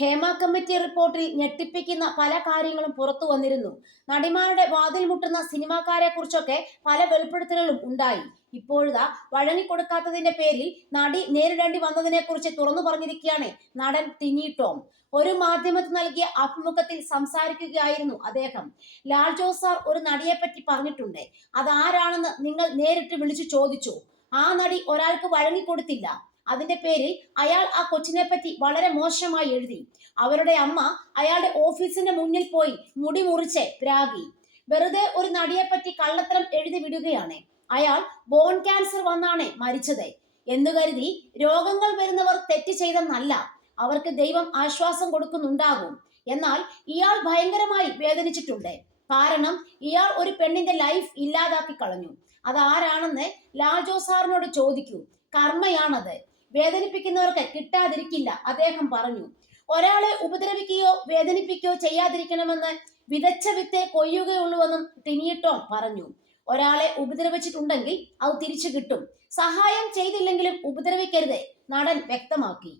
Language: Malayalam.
ഹേമ കമ്മിറ്റി റിപ്പോർട്ടിൽ ഞെട്ടിപ്പിക്കുന്ന പല കാര്യങ്ങളും പുറത്തു വന്നിരുന്നു. നടിമാരുടെ വാതിൽ മുട്ടുന്ന സിനിമാക്കാരെ കുറിച്ചൊക്കെ പല വെളിപ്പെടുത്തലുകളും ഉണ്ടായി. ഇപ്പോഴിതാ വഴങ്ങിക്കൊടുക്കാത്തതിന്റെ പേരിൽ നടി നേരിടേണ്ടി വന്നതിനെ കുറിച്ച് തുറന്നു പറഞ്ഞിരിക്കുകയാണ് നടൻ ടിനി ടോം. ഒരു മാധ്യമത്തിന് നൽകിയ അഭിമുഖത്തിൽ സംസാരിക്കുകയായിരുന്നു അദ്ദേഹം. ലാൽ ജോസ് സാർ ഒരു നടിയെപ്പറ്റി പറഞ്ഞിട്ടുണ്ട്. അതാരാണെന്ന് നിങ്ങൾ നേരിട്ട് വിളിച്ചു ചോദിച്ചു. ആ നടി ഒരാൾക്ക് വഴങ്ങിക്കൊടുത്തില്ല അതിന്റെ പേരിൽ അയാൾ ആ കൊച്ചിനെ പറ്റി വളരെ മോശമായി എഴുതി. അവരുടെ അമ്മ അയാളുടെ ഓഫീസിന്റെ മുന്നിൽ പോയി മുടി മുറിച്ച് പ്രാഗി. വെറുതെ ഒരു നടിയെ പറ്റി കള്ളത്തരം എഴുതി വിടുകയാണ്. അയാൾ ബോൺ ക്യാൻസർ വന്നാണ് മരിച്ചത്. എന്ന് കരുതി രോഗങ്ങൾ വരുന്നവർ തെറ്റ് ചെയ്തെന്നല്ല അവർക്ക് ദൈവം ആശ്വാസം കൊടുക്കുന്നുണ്ടാകും. എന്നാൽ ഇയാൾ ഭയങ്കരമായി വേദനിച്ചിട്ടുണ്ട്. കാരണം ഇയാൾ ഒരു പെണ്ണിന്റെ ലൈഫ് ഇല്ലാതാക്കി കളഞ്ഞു. അത് ആരാണെന്ന് ലാൽജോ സാറിനോട് ചോദിക്കൂ. കർമ്മയാണത്. വേദനിപ്പിക്കുന്നവർക്ക് കിട്ടാതിരിക്കില്ല അദ്ദേഹം പറഞ്ഞു. ഒരാളെ ഉപദ്രവിക്കുകയോ വേദനിപ്പിക്കുകയോ ചെയ്യാതിരിക്കണമെന്ന് വിതച്ച വിത്തെ കൊയ്യുകയുള്ളൂവെന്നും തിനിയിട്ടോ പറഞ്ഞു. ഒരാളെ ഉപദ്രവിച്ചിട്ടുണ്ടെങ്കിൽ അത് തിരിച്ചു കിട്ടും. സഹായം ചെയ്തില്ലെങ്കിലും ഉപദ്രവിക്കരുത് നടൻ വ്യക്തമാക്കി.